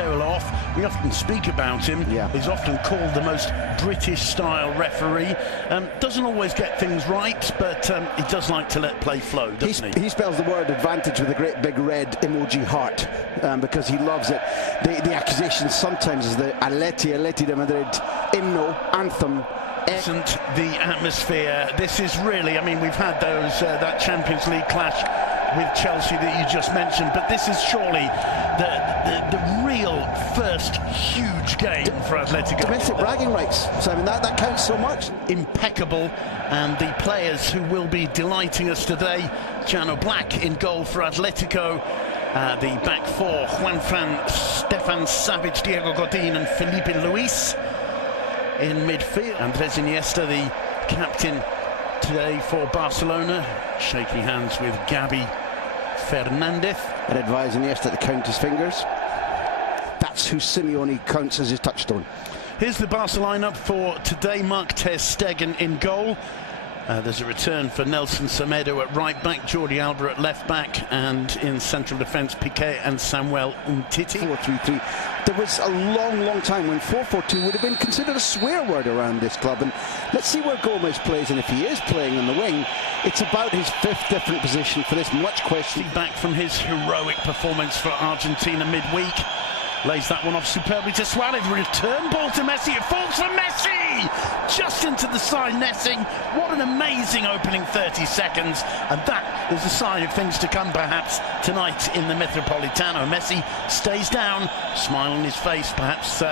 Mateo, we often speak about him. He's often called the most British-style referee. Doesn't always get things right, but he does like to let play flow, doesn't he? He spells the word advantage with a great big red emoji heart because he loves it. The accusation sometimes is the Atleti de Madrid hymno, anthem. Isn't the atmosphere? This is really, I mean, we've had those that Champions League clash with Chelsea that you just mentioned, but this is surely the real first huge game for Atletico. Domestic bragging rights, Simon, that counts so much. Impeccable, and the players who will be delighting us today, Jano Black in goal for Atletico, the back four, Juanfran, Stefan Savic, Diego Godin and Felipe Luis in midfield. Andres Iniesta, the captain today for Barcelona, shaking hands with Gabi Fernandez. And advising Iniesta to count his fingers. That's who Simeone counts as his touchstone. Here's the Barca lineup for today. Mark ter Stegen in goal. There's a return for Nelson Semedo at right back, Jordi Alba at left back, and in central defence, Piqué and Samuel Umtiti. 4-3-3. There was a long time when 4-4-2 would have been considered a swear word around this club, and let's see where Gomez plays, and if he is playing on the wing, it's about his fifth different position for this much question. Back from his heroic performance for Argentina midweek. Lays that one off superbly to Suarez. Return ball to Messi. It falls for Messi! Just into the side netting. What an amazing opening 30 seconds. And that is a sign of things to come perhaps tonight in the Metropolitano. Messi stays down, smile on his face, perhaps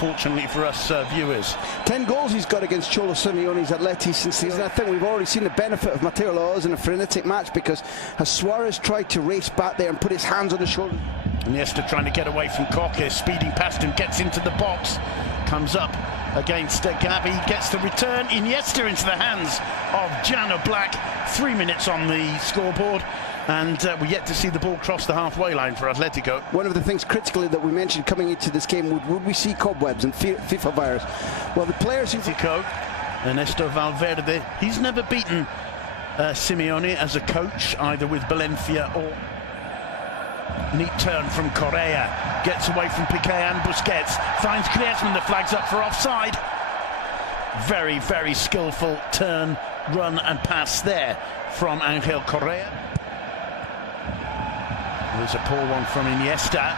fortunately for us viewers. 10 goals he's got against Cholo Simeone's Atleti since the season. I think we've already seen the benefit of Mateo Laoz in a frenetic match, because as Suarez tried to race back there and put his hands on the shoulder. Iniesta trying to get away from Koke, speeding past him, gets into the box, comes up against Gabi, gets the return. Iniesta into the hands of Jano Black. 3 minutes on the scoreboard, and we're yet to see the ball cross the halfway line for Atletico. One of the things critically that we mentioned coming into this game, would we see cobwebs and FIFA virus? Well, the players who... Atletico, Ernesto Valverde, he's never beaten Simeone as a coach, either with Valencia or... Neat turn from Correa, gets away from Piqué and Busquets, finds Griezmann, the flag's up for offside. Very skillful turn, run and pass there from Angel Correa. There's a poor one from Iniesta.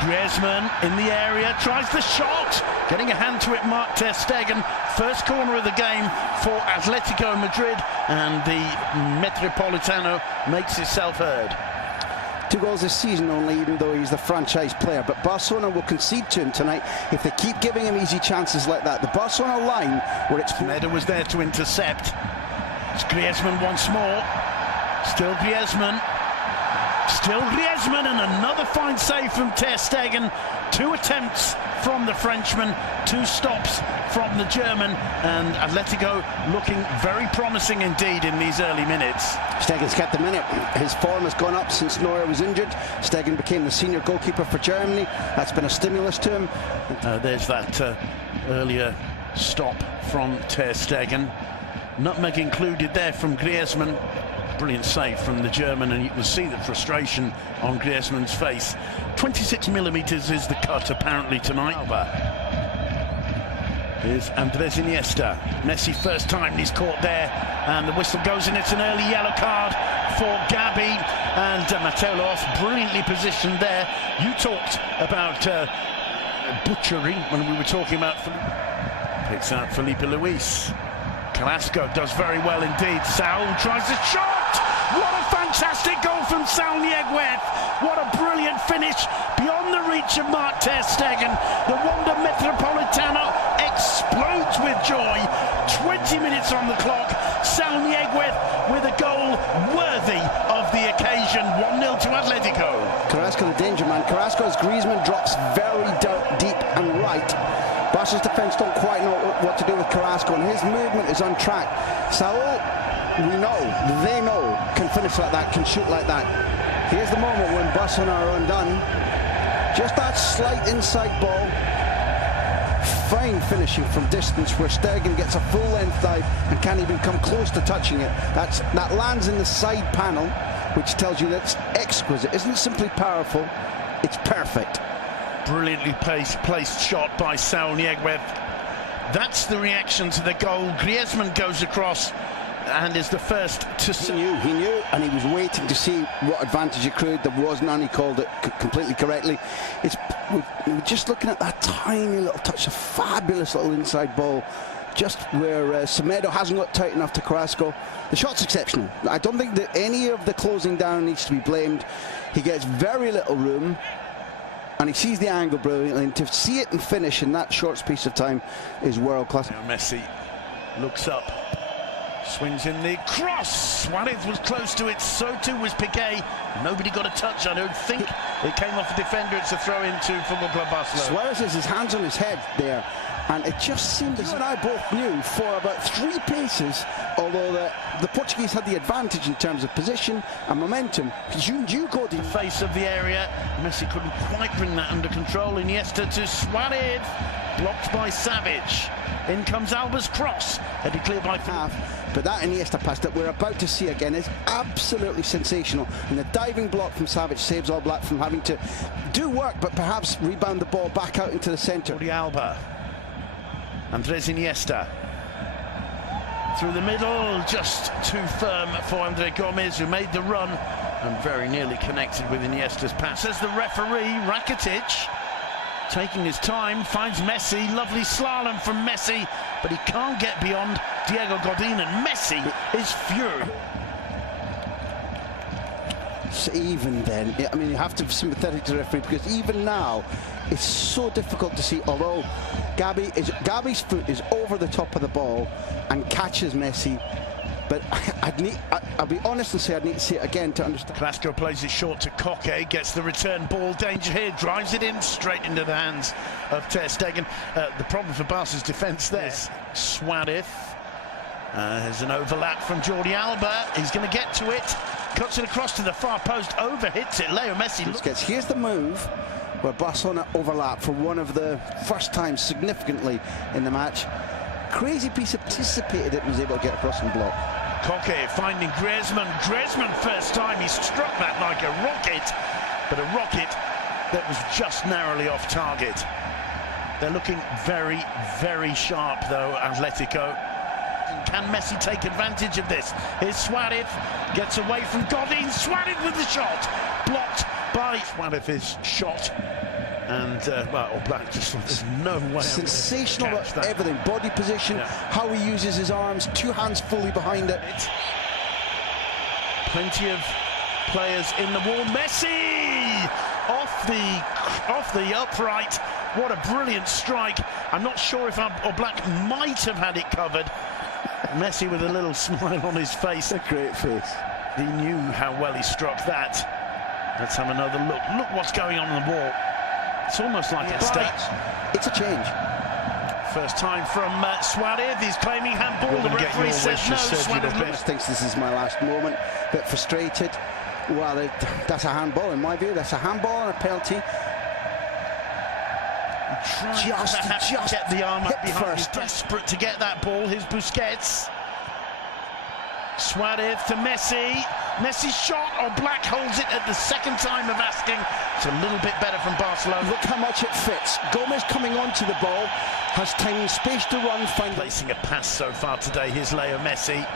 Griezmann in the area, tries the shot, getting a hand to it, Mark ter Stegen. First corner of the game for Atletico Madrid, and the Metropolitano makes itself heard. 2 goals this season only, even though he's the franchise player. But Barcelona will concede to him tonight if they keep giving him easy chances like that. The Barcelona line, where it's... Meda was there to intercept. It's Griezmann once more. Still Griezmann. Still Griezmann, and another fine save from ter Stegen. 2 attempts from the Frenchman, 2 stops from the German, and Atletico looking very promising indeed in these early minutes. Stegen's kept the minute. His form has gone up since Neuer was injured. Stegen became the senior goalkeeper for Germany. That's been a stimulus to him. There's that earlier stop from ter Stegen. Nutmeg included there from Griezmann. Brilliant save from the German, and you can see the frustration on Griezmann's face. 26mm is the cut apparently tonight. Here's Andres Iniesta. Messi first time he's caught there, and the whistle goes, and it's an early yellow card for Gabi, and Mateo Laoz brilliantly positioned there. You talked about butchery when we were talking about picks out Felipe Luis. Carrasco does very well indeed. Saul tries a shot. What a fantastic goal from Saul Nieguez. What a brilliant finish beyond the reach of Mark ter Stegen. The Wanda Metropolitano explodes with joy. 20 minutes on the clock. Saul Nieguez with a goal worthy of the occasion. 1-0 to Atletico. Carrasco the danger man. Carrasco, as Griezmann drops very deep and right. Barca's defence don't quite know what to do with Carrasco, and his movement is on track. Saul, we know, they know, can finish like that, can shoot like that. Here's the moment when Barcelona are undone. Just that slight inside ball. Fine finishing from distance, where Stegen gets a full-length dive and can't even come close to touching it. That lands in the side panel, which tells you that's exquisite. It isn't simply powerful, it's perfect. Brilliantly placed shot by Saul Niguez. That's the reaction to the goal. Griezmann goes across and is the first to... He knew, and he was waiting to see what advantage accrued. There was none. He called it completely correctly. We're just looking at that tiny little touch, a fabulous little inside ball, just where Semedo hasn't got tight enough to Carrasco. The shot's exceptional. I don't think that any of the closing down needs to be blamed. He gets very little room, and he sees the angle brilliantly, and to see it and finish in that short space of time is world class. Now Messi looks up, swings in the cross. Suarez was close to it, so too was Piqué. Nobody got a touch. I don't think it came off the defender. It's a throw into Football Club Barcelona. Suarez has his hands on his head there, and it just seemed as you and I both knew for about 3 paces, although the Portuguese had the advantage in terms of position and momentum. You go to the face of the area. Messi couldn't quite bring that under control. Iniesta to Suarez, blocked by Savage. In comes Alba's cross, headed clear by half. But that Iniesta pass that we're about to see again is absolutely sensational. And the diving block from Savage saves All Black from having to do work, but perhaps rebound the ball back out into the centre. Jordi Alba, Andres Iniesta, through the middle, just too firm for Andre Gomez, who made the run and very nearly connected with Iniesta's pass. As the referee, Rakitic, taking his time, finds Messi. Lovely slalom from Messi, but he can't get beyond Diego Godin, and Messi is furious. So even then, I mean, you have to be sympathetic to the referee, because even now it's so difficult to see. Although Gabi's foot is over the top of the ball and catches Messi, but I'll be honest and say I'd need to see it again to understand. Carrasco plays it short to Koke, gets the return ball, danger here, drives it in straight into the hands of Ter Stegen. The problem for Barca's defence there. Suarez has an overlap from Jordi Alba. He's going to get to it, cuts it across to the far post, over hits it. Leo Messi. Here's the move where Barcelona overlap for one of the first times significantly in the match. Crazy piece of anticipated it, was able to get across and block. Koke finding Griezmann. Griezmann first time, he struck that like a rocket, but a rocket that was just narrowly off target. They're looking very, very sharp though, Atletico. Can Messi take advantage of this? Here's Suarez, gets away from Godin. Suarez with the shot, blocked by Suarez's shot. And, well, Black just, there's no way. Sensational about everything. Body position, how he uses his arms, 2 hands fully behind it. Plenty of players in the wall. Messi! Off the upright. What a brilliant strike. I'm not sure if Black might have had it covered. Messi with a little smile on his face. A great face. He knew how well he struck that. Let's have another look. Look what's going on the wall. It's almost like a state. It's a change. First time from Suarez. He's claiming handball. The referee says no. Suarez thinks this is my last moment. Bit frustrated. Well, that's a handball in my view. That's a handball and a penalty. Just get the arm up behind. First. He's desperate to get that ball. Here's Busquets. Suarez to Messi. Messi's shot, Black holds it at the second time of asking. It's a little bit better from Barcelona. Look how much it fits. Gomez coming onto the ball, has time and space to run. Placing a pass so far today. Here's Leo Messi.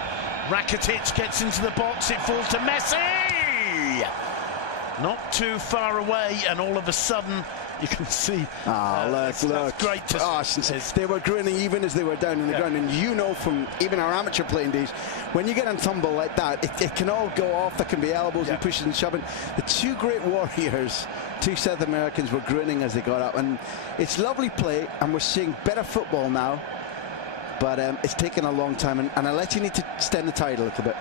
Rakitic gets into the box. It falls to Messi. Not too far away, and all of a sudden you can see. Look. Great to see. They were grinning even as they were down in the ground, and you know from even our amateur playing days, when you get on tumble like that, it can all go off. There can be elbows and pushes and shoving. The 2 great warriors, 2 South Americans, were grinning as they got up, and it's lovely play, and we're seeing better football now, but it's taken a long time, and Atleti need to stem the tide a little bit.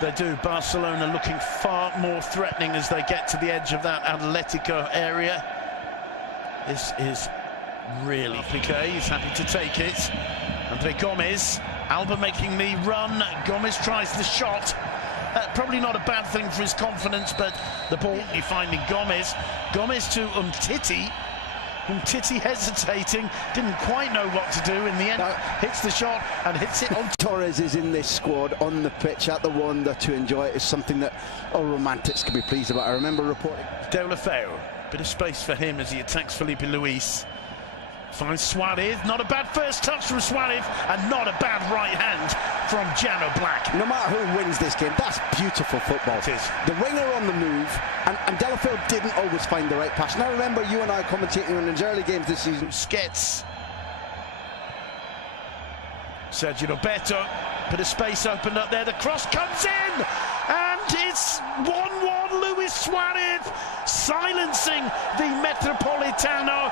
They do. Barcelona looking far more threatening as they get to the edge of that Atletico area. This is really Piqué. He's happy to take it. Andre Gomez. Alba making the run. Gomez tries the shot. Probably not a bad thing for his confidence, but the ball finding Gomez. Gomez to Umtiti. Umtiti hesitating, didn't quite know what to do. In the end, hits the shot and hits it on. Torres is in this squad on the pitch at the Wanda to enjoy it is something that all romantics can be pleased about. I remember reporting. Deulofeu. Bit of space for him as he attacks Felipe Luis. Finds Suarez. Not a bad first touch from Suarez, and not a bad right hand from Jano Black. No matter who wins this game, that's beautiful football. It is. The winger on the move, and Delafield didn't always find the right pass. Now remember, you and I commentating on his early games this season. Skets. Sergio Roberto. Bit of space opened up there. The cross comes in, and it's 1-1. Luis Suarez silencing the Metropolitano.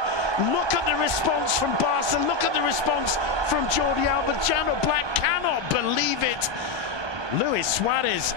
Look at the response from Barca. Look at the response from Jordi Alba. Jano Black cannot believe it. Luis Suarez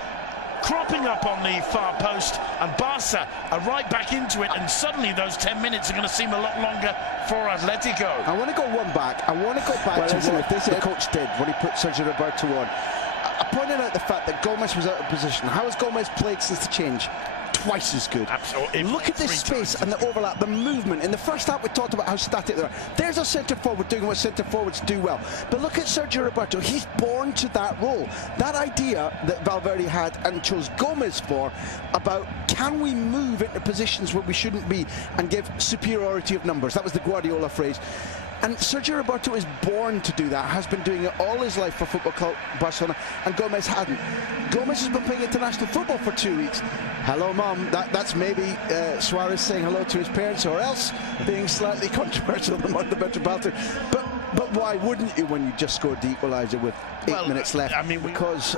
cropping up on the far post, and Barca are right back into it, and suddenly those 10 minutes are going to seem a lot longer for Atletico. I want to go one back. I want to go back to what the coach did when he put Sergio Roberto on. I pointed out the fact that Gomez was out of position. How has Gomez played since the change? Twice as good. Absolutely. Look at this space and the overlap, the movement. In the first half, we talked about how static they are. There's a centre forward doing what centre forwards do well. But look at Sergio Roberto. He's born to that role. That idea that Valverde had and chose Gomez for about can we move into positions where we shouldn't be and give superiority of numbers. That was the Guardiola phrase. And Sergio Roberto is born to do that, has been doing it all his life for Football Club Barcelona, and Gomez hadn't. Gomez has been playing international football for 2 weeks. Hello, Mum. That's maybe Suarez saying hello to his parents, or else being slightly controversial among the Metropolitan. But why wouldn't you when you just scored the equaliser with 8 minutes left? I mean, because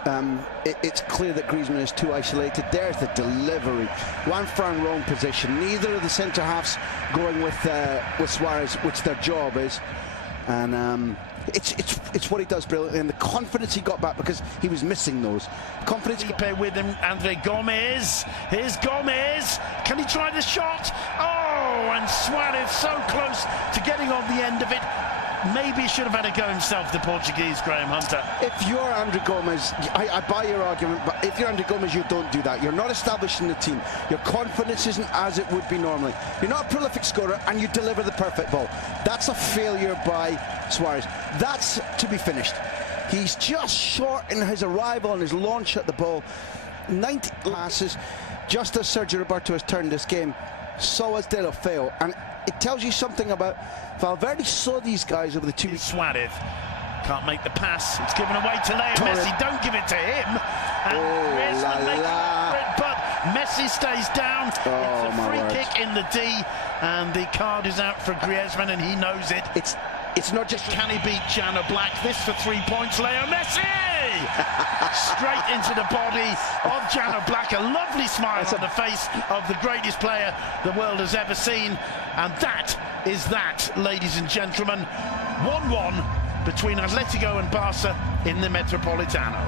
it's clear that Griezmann is too isolated. There's the delivery. Juan Fran wrong position. Neither of the centre halves going with Suarez, which their job is. And it's what he does brilliantly, and the confidence he got back because he was missing those. Confidence. With him, Andre Gomez. Here's Gomez. Can he try the shot? Oh, and Suarez so close to getting on the end of it. Maybe he should have had a go himself, the Portuguese, Graham Hunter. If you're Andre Gomez, I buy your argument, but if you're Andre Gomez, you don't do that. You're not establishing the team. Your confidence isn't as it would be normally. You're not a prolific scorer, and you deliver the perfect ball. That's a failure by Suarez. That's to be finished. He's just short in his arrival and his launch at the ball. 90 passes, just as Sergio Roberto has turned this game, so has Delafield. And it tells you something about Valverde saw these guys over the 2 weeks. Suarez can't make the pass. It's given away to Leo Messi. Don't give it to him. And Griezmann makes it, but Messi stays down. It's a free kick in the D, and the card is out for Griezmann, and he knows it. It's not just can he beat Jano Black? This for 3 points, Leo Messi! Straight into the body of Jano Black. A lovely smile on the face of the greatest player the world has ever seen. And that is that, ladies and gentlemen. 1-1 between Atletico and Barca in the Metropolitano.